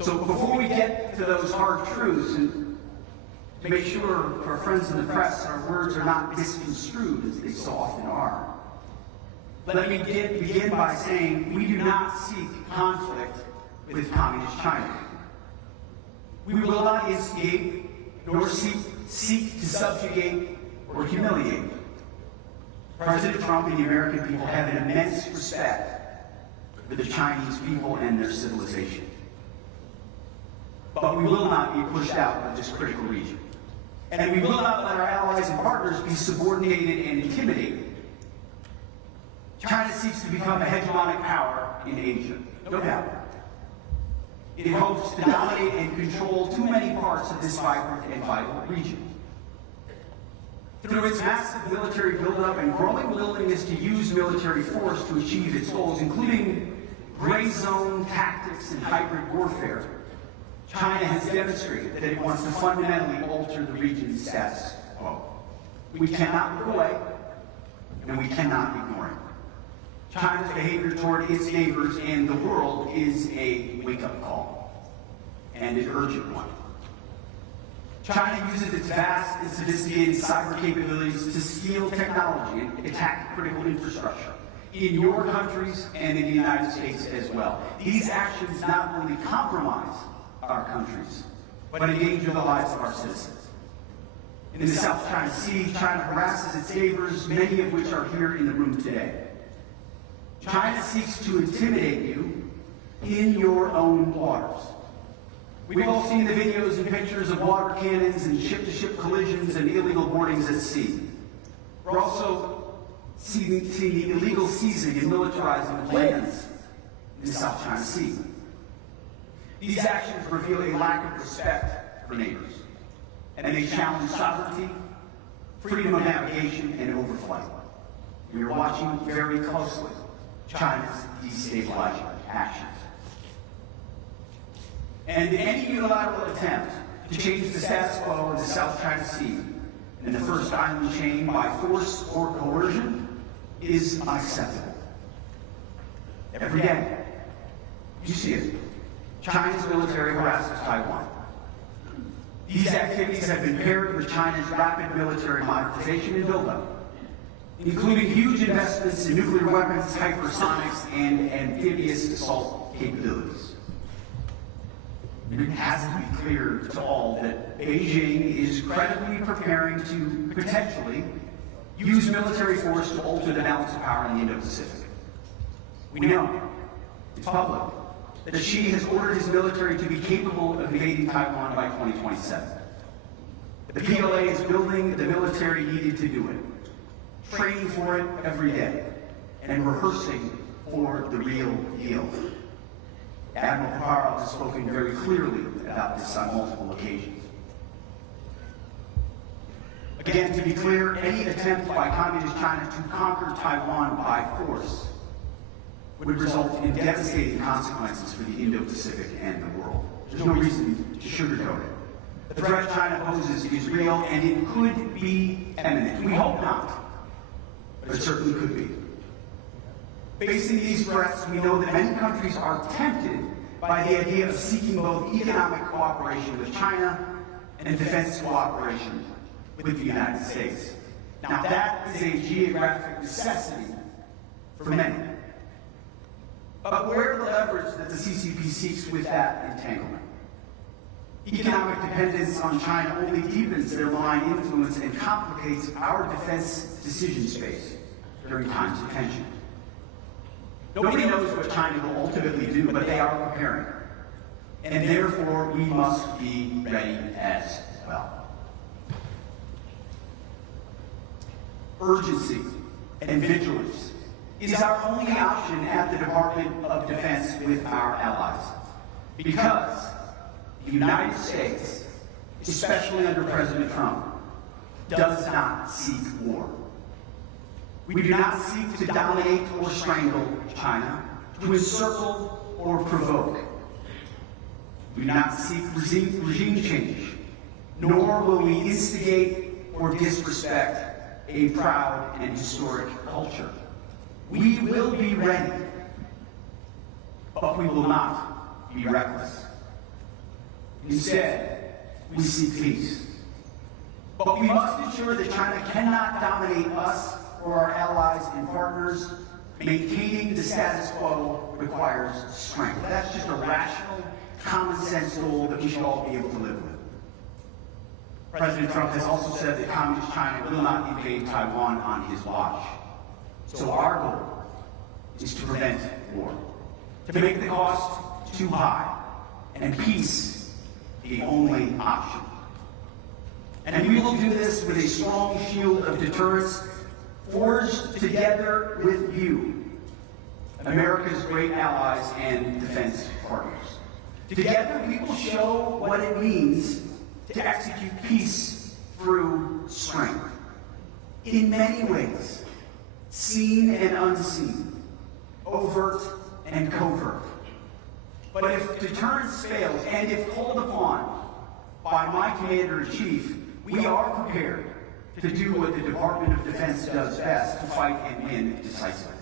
So before we get to those hard truths, and to make sure for our friends in the press our words are not misconstrued as they so often are, let me begin by saying we do not seek conflict with Communist China. We will not instigate nor seek to subjugate or humiliate. President Trump and the American people have an immense respect for the Chinese people and their civilization. But we will not be pushed out of this critical region. And we will not let our allies and partners be subordinated and intimidated. China seeks to become a hegemonic power in Asia, no doubt. It hopes to dominate and control too many parts of this vibrant and vital region. Through its massive military buildup and growing willingness to use military force to achieve its goals, including gray zone tactics and hybrid warfare, China has demonstrated that it wants to fundamentally alter the region's status quo. We cannot look away, and we cannot ignore it. China's behavior toward its neighbors and the world is a wake-up call, and an urgent one. China uses its vast and sophisticated cyber capabilities to steal technology and attack critical infrastructure in your countries and in the United States as well. These actions not only compromise our countries, but endanger the lives of our citizens. In the South China Sea, China harasses its neighbors, many of which are here in the room today. China seeks to intimidate you in your own waters. We've all seen the videos and pictures of water cannons and ship-to-ship collisions and illegal boardings at sea. We're also seeing the illegal seizing and militarizing of lands in the South China Sea. These actions reveal a lack of respect for neighbors, and they challenge sovereignty, freedom of navigation, and overflight. We are watching very closely China's destabilizing actions. And any unilateral attempt to change the status quo of the South China Sea and the first island chain by force or coercion is unacceptable. Every day, you see it. China's military harasses Taiwan. These activities have been paired with China's rapid military modernization and buildup, including huge investments in nuclear weapons, hypersonics, and amphibious assault capabilities. It has to be clear to all that Beijing is credibly preparing to potentially use military force to alter the balance of power in the Indo-Pacific. We know, it's public, that Xi has ordered his military to be capable of invading Taiwan by 2027. The PLA is building the military needed to do it, training for it every day, and rehearsing for the real deal. Admiral Paparo has spoken very clearly about this on multiple occasions. Again, to be clear, any attempt by Communist China to conquer Taiwan by force would result in devastating consequences for the Indo-Pacific and the world. There's no reason to sugarcoat it. The threat China poses is real, and it could be imminent. We hope not, but it certainly could be. Facing these threats, we know that many countries are tempted by the idea of seeking both economic cooperation with China and defense cooperation with the United States. Now, that is a geographic necessity for many. But where are the leverage that the CCP seeks with that entanglement? Economic dependence on China only deepens their malign influence and complicates our defense decision space during times of tension. Nobody knows what China will ultimately do, but they are preparing. And therefore, we must be ready as well. Urgency and vigilance is our only option at the Department of Defense with our allies. Because the United States, especially under President Trump, does not seek war. We do not seek to dominate or strangle China, to encircle or provoke. We do not seek regime change, nor will we instigate or disrespect a proud and historic culture. We will be ready, but we will not be reckless. Instead, we seek peace. But we must ensure that China cannot dominate us or our allies and partners. Maintaining the status quo requires strength. That's just a rational, common sense goal that we should all be able to live with. President Trump has also said that Communist China will not invade Taiwan on his watch. So our goal is to prevent war, to make the cost too high, and peace the only option. And we will do this with a strong shield of deterrence forged together with you, America's great allies and defense partners. Together we will show what it means to execute peace through strength. In many ways, seen and unseen, overt and covert. But if deterrence fails, and if called upon by my Commander-in-Chief, we are prepared to do what the Department of Defense does best, to fight and win decisively.